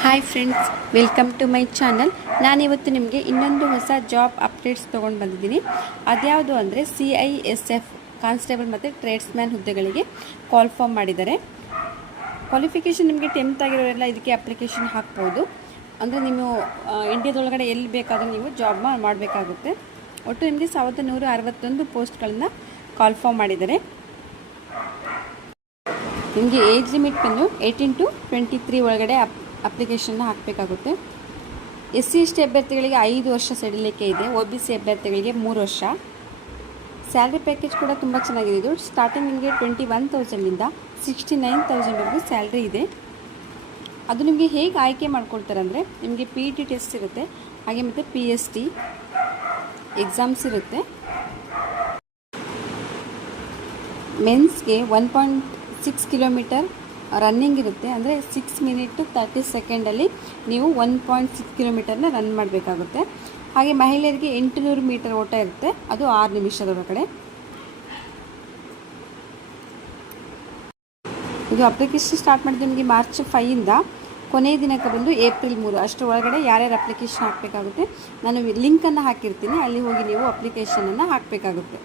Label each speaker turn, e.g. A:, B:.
A: Hi friends welcome to my channel ನಾನಿವತ್ತು ನಿಮಗೆ ಇನ್ನೊಂದು ಹೊಸ ಜಾಬ್ ಅಪ್ಡೇಟ್ಸ್ ತೊಗೊಂಡು ಬಂದಿದ್ದೀನಿ. ಅದ್ಯಾವುದು ಅಂದರೆ C I S F constable ಮತ್ತು ಟ್ರೇಡ್ಸ್ಮ್ಯಾನ್ ಹುದ್ದೆಗಳಿಗೆ ಕಾಲ್ ಮಾಡಿದ್ದಾರೆ. ಕ್ವಾಲಿಫಿಕೇಷನ್ ನಿಮಗೆ ಟೆಂತ್ ಆಗಿರೋರೆಲ್ಲ ಇದಕ್ಕೆ ಅಪ್ಲಿಕೇಶನ್ ಹಾಕ್ಬೋದು. ಅಂದರೆ ನೀವು ಇಂಡಿಯಾದೊಳಗಡೆ ಎಲ್ಲಿ ಬೇಕಾದರೂ ನೀವು ಜಾಬ್ ಮಾಡಬೇಕಾಗುತ್ತೆ. ಒಟ್ಟು ನಿಮಗೆ ಸಾವಿರದ ನೂರ ಅರವತ್ತೊಂದು ಪೋಸ್ಟ್ಗಳನ್ನು ಕಾಲ್ ಮಾಡಿದ್ದಾರೆ. ನಿಮಗೆ ಏಜ್ ಲಿಮಿಟ್ ಬಂದು ಏಯ್ಟೀನ್ ಟು ಟ್ವೆಂಟಿ ತ್ರೀ ಒಳಗಡೆ ಅಪ್ ಅಪ್ಲಿಕೇಶನ್ನ ಹಾಕಬೇಕಾಗುತ್ತೆ. ಎಸ್ ಸಿ ಎಸ್ ಟಿ ಅಭ್ಯರ್ಥಿಗಳಿಗೆ ಐದು ವರ್ಷ ಸಡಿಲಿಕೆ ಇದೆ. ಒ ಬಿ ಸಿ ಅಭ್ಯರ್ಥಿಗಳಿಗೆ ಮೂರು ವರ್ಷ. ಸ್ಯಾಲ್ರಿ ಪ್ಯಾಕೇಜ್ ಕೂಡ ತುಂಬ ಚೆನ್ನಾಗಿದೆ. ಇದು ಸ್ಟಾರ್ಟಿಂಗ್ ನಿಮಗೆ ಟ್ವೆಂಟಿ ಒನ್ ತೌಸಂಡಿಂದ ಸಿಕ್ಸ್ಟಿ ನೈನ್ ತೌಸಂಡ್ವರೆಗೂ ಸ್ಯಾಲ್ರಿ ಇದೆ. ಅದು ನಿಮಗೆ ಹೇಗೆ ಆಯ್ಕೆ ಮಾಡ್ಕೊಳ್ತಾರೆ ಅಂದರೆ ನಿಮಗೆ ಪಿ ಟಿ ಟೆಸ್ಟ್ ಇರುತ್ತೆ ಹಾಗೆ ಮತ್ತು ಪಿ ಎಸ್ ಟಿ ಎಕ್ಸಾಮ್ಸ್ ಇರುತ್ತೆ. ಮೆನ್ಸ್ಗೆ one point six kilometre running ಇರುತ್ತೆ. ಅಂದರೆ ಸಿಕ್ಸ್ ಮಿನಿಟ್ ತರ್ಟಿ ಸೆಕೆಂಡಲ್ಲಿ ನೀವು ಒನ್ ಪಾಯಿಂಟ್ ಸಿಕ್ಸ್ ಕಿಲೋಮೀಟರ್ನ ರನ್ ಮಾಡಬೇಕಾಗುತ್ತೆ. ಹಾಗೆ ಮಹಿಳೆಯರಿಗೆ ಎಂಟುನೂರು ಮೀಟರ್ ಓಟ ಇರುತ್ತೆ. ಅದು ಆರು ನಿಮಿಷದೊಳಗಡೆ. ಇದು ಅಪ್ಲಿಕೇಶನ್ ಸ್ಟಾರ್ಟ್ ಮಾಡಿದ್ದು ನಿಮಗೆ ಮಾರ್ಚ್ ಫೈಯಿಂದ ಕೊನೆಯ ದಿನಕ್ಕೆ ಬಂದು ಏಪ್ರಿಲ್ ಮೂರು. ಅಷ್ಟರ ಒಳಗಡೆ ಯಾರ್ಯಾರು ಅಪ್ಲಿಕೇಶನ್ ಹಾಕಬೇಕಾಗುತ್ತೆ. ನಾನು ಲಿಂಕನ್ನು ಹಾಕಿರ್ತೀನಿ. ಅಲ್ಲಿ ಹೋಗಿ ನೀವು ಅಪ್ಲಿಕೇಶನನ್ನು ಹಾಕಬೇಕಾಗುತ್ತೆ.